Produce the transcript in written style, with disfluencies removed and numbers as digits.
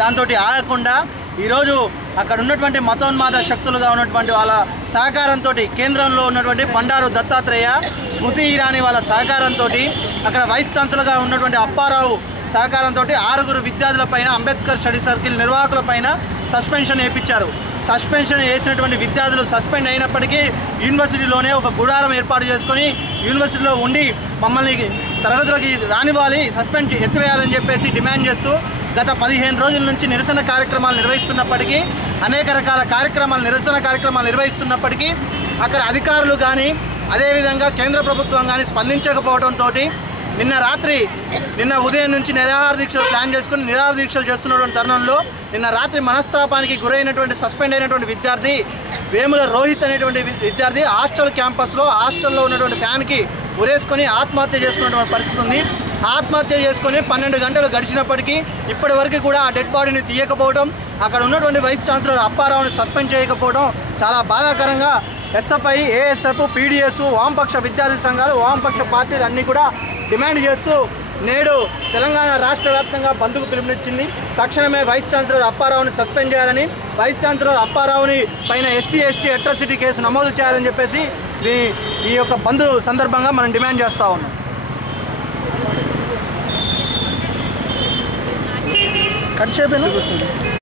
దాంతో ఆగకుండా ఈరోజు అక్కడ ఉన్నటువంటి మతోన్మాద శక్తులుగా ఉన్నటువంటి వాళ్ళ సహకారంతో కేంద్రంలో ఉన్నటువంటి బండారు దత్తాత్రేయ, స్మృతి ఇరానీ వాళ్ళ సహకారంతో అక్కడ వైస్ ఛాన్సలర్గా ఉన్నటువంటి అప్పారావు సహకారంతో 6 విద్యార్థులపైన అంబేద్కర్ స్టడీ సర్కిల్ నిర్వాహకులపైన సస్పెన్షన్ వేయించారు. సస్పెన్షన్ వేసినటువంటి విద్యార్థులు సస్పెండ్ అయినప్పటికీ యూనివర్సిటీలోనే ఒక గుడారం ఏర్పాటు చేసుకొని యూనివర్సిటీలో ఉండి మమ్మల్ని తరగతులకి రానివ్వాలి, సస్పెండ్ ఎత్తివేయాలని చెప్పేసి డిమాండ్ చేస్తూ గత 15 రోజుల నుంచి నిరసన కార్యక్రమాలు నిర్వహిస్తున్నప్పటికీ అనేక రకాల నిరసన కార్యక్రమాలు నిర్వహిస్తున్నప్పటికీ అక్కడ అధికారులు కానీ అదేవిధంగా కేంద్ర ప్రభుత్వం కానీ స్పందించకపోవడంతో నిన్న ఉదయం నుంచి నిరాహార దీక్షలు ప్లాన్ చేసుకుని నిరాహార దీక్షలు చేస్తున్నటువంటి తరుణంలో నిన్న రాత్రి మనస్తాపానికి గురైనటువంటి సస్పెండ్ అయినటువంటి విద్యార్థి వేముల రోహిత్ అనేటువంటి విద్యార్థి హాస్టల్ క్యాంపస్లో హాస్టల్లో ఉన్నటువంటి ఫ్యాన్కి ఉరేసుకొని ఆత్మహత్య చేసుకున్నటువంటి పరిస్థితి ఉంది. ఆత్మహత్య చేసుకొని 12 గంటలు గడిచినప్పటికీ ఇప్పటి వరకు కూడా ఆ డెడ్ బాడీని తీయకపోవడం, అక్కడ ఉన్నటువంటి వైస్ ఛాన్సలర్ అప్పారావుని సస్పెండ్ చేయకపోవడం చాలా బాధాకరంగా ఎస్ఎఫ్ఐ, ఏఎస్ఎఫ్, పీడిఎస్, వామపక్ష విద్యార్థి సంఘాలు, వామపక్ష పార్టీలు అన్నీ కూడా డిమాండ్ చేస్తూ నేడు తెలంగాణ రాష్ట్ర వ్యాప్తంగా బంద్కు పిలుపునిచ్చింది. తక్షణమే వైస్ ఛాన్సలర్ అప్పారావుని సస్పెండ్ చేయాలని, వైస్ ఛాన్సలర్ అప్పారావుని పైన ఎస్సీ ఎస్టీ అట్రాసిటీ కేసు నమోదు చేయాలని చెప్పేసి ఈ యొక్క బంద్ సందర్భంగా మనం డిమాండ్ చేస్తూ ఉన్నాం. కట్ చేయబోయినా